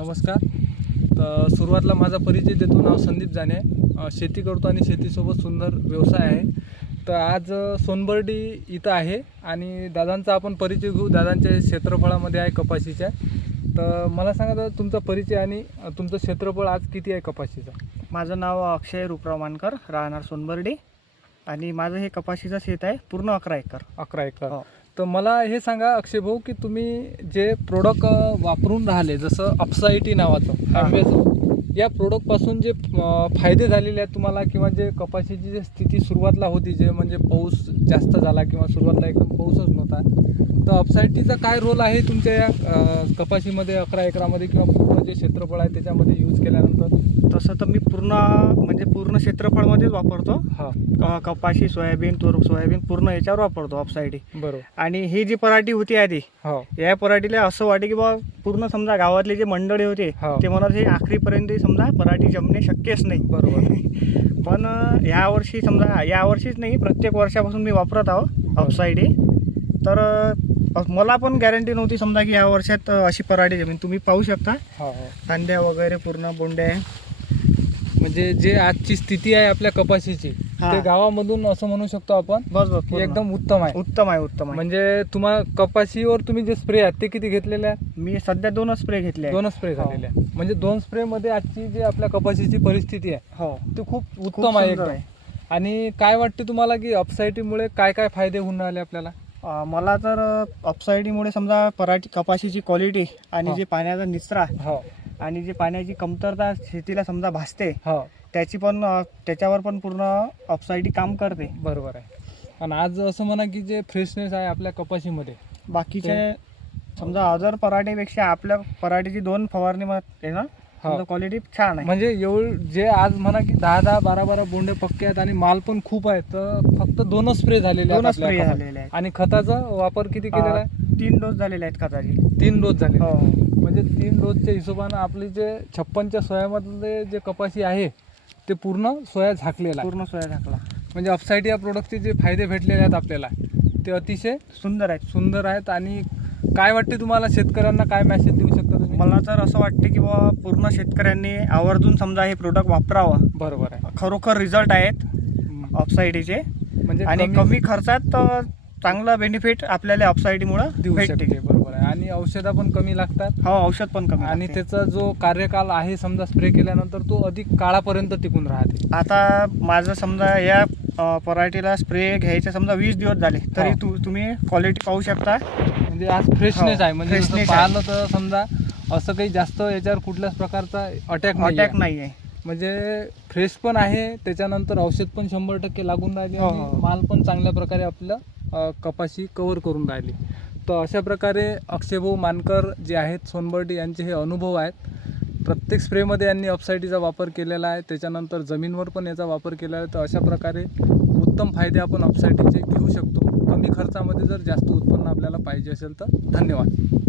नमस्कार. तर सुरुवातीला माझा परिचय देतो. नाव संदीप जाने. शेती करतो आणि शेतीसोबत सुंदर व्यवसाय आहे. तर आज सोनबर्डी इथं आहे आणि दादांचा आपण परिचय घेऊ. दादांच्या क्षेत्रफळामध्ये आहे कपाशीच्या. तर मला सांगा दादा, तुमचा परिचय आणि तुमचं क्षेत्रफळ आज किती आहे कपाशीचं? माझं नाव अक्षय रूपराव मानकर, राहणार सोनबर्डी, आणि माझं हे कपाशीचं शेत आहे पूर्ण 11 एकर. 11 एकर. हो. तर मला हे सांगा अक्षय भाऊ, की तुम्ही जे प्रोडक्ट वापरून राहिले, जसं अपसाईटी नावाचं आंब्याचं, या प्रोडक्टपासून जे फायदे झालेले आहेत तुम्हाला, किंवा जे कपाशीची जे स्थिती सुरुवातीला होती, जे म्हणजे पाऊस जास्त झाला किंवा सुरुवातीला एकदम पाऊसच नव्हता, तर अपसाईटीचा काय रोल आहे तुमच्या या कपाशीमध्ये 11 एकरामध्ये किंवा पूर्ण जे क्षेत्रफळ आहे त्याच्यामध्ये यूज केल्यानंतर? तसं तर मी पूर्ण क्षेत्रफळमध्येच वापरतो. हां, कपाशी, सोयाबीन, तूर, सोयाबीन पूर्ण याच्यावर वापरतो अपसाईडी. बरोबर. आणि ही जी पराठी होती आधी, हो, या पराठीला असं वाटे की बा पूर्ण समजा गावातले जे मंडळी होते हो. ते म्हणत हे आखरीपर्यंत समजा पराठी जमणे शक्यच नाही. बरोबर. पण यावर्षीच नाही, प्रत्येक वर्षापासून मी वापरत आहो अपसाईडी. तर मला पण गॅरंटी नव्हती समजा की या वर्षात अशी पराठी जमीन. तुम्ही पाहू शकता हो, हो. कांद्या वगैरे पूर्ण बोंड्या आहे. म्हणजे जे आजची स्थिती आहे आपल्या कपाशीची, हां. ते गावामधून असं म्हणू शकतो आपण बस की एकदम उत्तम आहे. उत्तम आहे. म्हणजे तुम्हाला कपाशीवर तुम्ही जे स्प्रे आहेत ते किती घेतलेले आहेत? मी सध्या 2 स्प्रे घेतले आहे. 2 स्प्रे झालेले आहेत. म्हणजे 2 स्प्रे मध्ये आजची जी आपल्या कपाशीची परिस्थिती आहे हो, ती खूप खूप उत्तम आहे सुंदर एकदम. आणि काय वाटते तुम्हाला की अपसाईटीमुळे काय काय फायदे होऊन राहिले आपल्याला? मला तर अपसाईडीमुळे समजा कपाशीची क्वालिटी आणि हो. जे पाण्याचा निचरा हो, आणि जे पाण्याची कमतरता शेतीला समजा भासते, हो, त्याच्यावर पण पूर्ण अपसाईडी काम करते. बरोबर आहे. आणि आज असं म्हणा की जे फ्रेशनेस आहे आपल्या कपाशीमध्ये, बाकीचे समजा अदर पराठीपेक्षा आपल्या पराठीची 2 फवारणी आहे ना, समजा क्वालिटी छान आहे. म्हणजे जे आज म्हणा की 10-10, 12-12 बोंडे पक्के आहेत आणि माल पण खूप आहे, तर फक्त 2 स्प्रे झालेले आहेत 2 आपल्या स्प्रे कपाशीत. झालेले आहेत. आणि खताचा वापर किती केलेला आहे? 3 डोस झालेले आहेत खताचे. 3 डोस झाले. हो, म्हणजे 3 डोसच्या हिशोबानं आपली जे 56च्या सोयामधले जे कपाशी आहे ते पूर्ण सोया झाकलेला आहे. पूर्ण सोया झाकला. म्हणजे अपसाईट या प्रोडक्टचे जे फायदे भेटलेले आहेत आपल्याला, ते अतिशय सुंदर आहेत. आणि काय वाटते तुम्हाला, शेतकऱ्यांना काय मेसेज देऊ शकता तुम्ही? मला तर असं वाटते की बाबा पूर्ण शेतकऱ्यांनी आवर्जून समजा हे प्रोडक्ट वापरावं. बरोबर आहे. खरोखर रिझल्ट आहेत अपसाईडीचे. म्हणजे आणि कमी खर्चात चांगला बेनिफिट आपल्याला अपसाईडीमुळे देऊ भेटते. शकते. बरोबर आहे. आणि औषधं पण कमी लागतात. हो, औषध पण कमी आणि लागते. त्याचा जो कार्यकाल आहे समजा स्प्रे केल्यानंतर, तो अधिक काळापर्यंत टिकून राहते. आता माझं समजा या पराठीला स्प्रे घ्यायचे समजा 20 दिवस झाले, तरी तुम्ही क्वालिटी पाहू शकता. म्हणजे आज फ्रेशनेस आहे. म्हणजे जसं फ्रेशनेस पाहिलं तर समजा असं काही जास्त याच्यावर कुठल्याच प्रकारचा अटॅक नाही आहे. म्हणजे फ्रेश पण आहे, त्याच्यानंतर औषध पण 100% लागून राहिले हो, आणि हो. माल पण चांगल्या प्रकारे आपलं कपाशी कव्हर करून राहिली. तर अशा प्रकारे अक्षयभाऊ मानकर जे आहेत सोनबर्डी, यांचे हे अनुभव आहेत. प्रत्येक स्प्रेमध्ये यांनी अपसाईटीचा वापर केलेला आहे, त्याच्यानंतर जमीनवर पण याचा वापर केला आहे. तर अशा प्रकारे उत्तम फायदे आपण अपसाईटीचे घेऊ शकतो. कमी खर्चामध्ये जर जास्त उत्पन्न आपल्याला पाहिजे असेल तर. धन्यवाद.